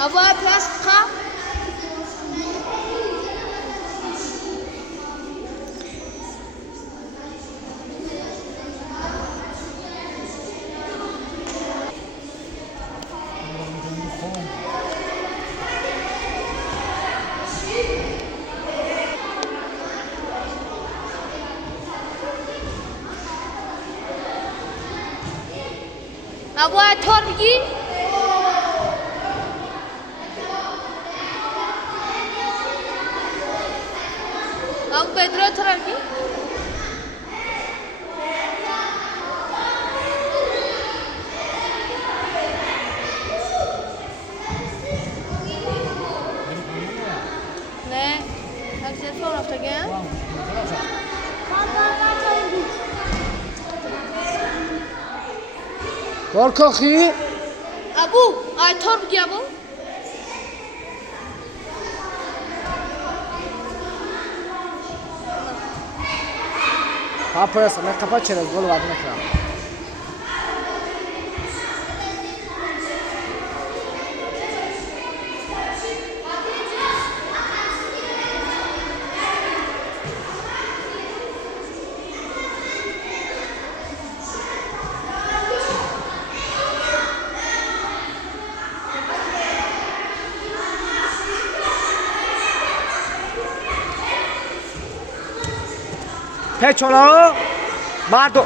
أبغى بلاستيكا. أبغى تورجي. أبغى بدرو تورجي. 네, 다시 손 어떻게? korkakhi أبو تورجي أبو. Papayas, ne kapat çerez gol var ne kadar. Peçolo, Mardo,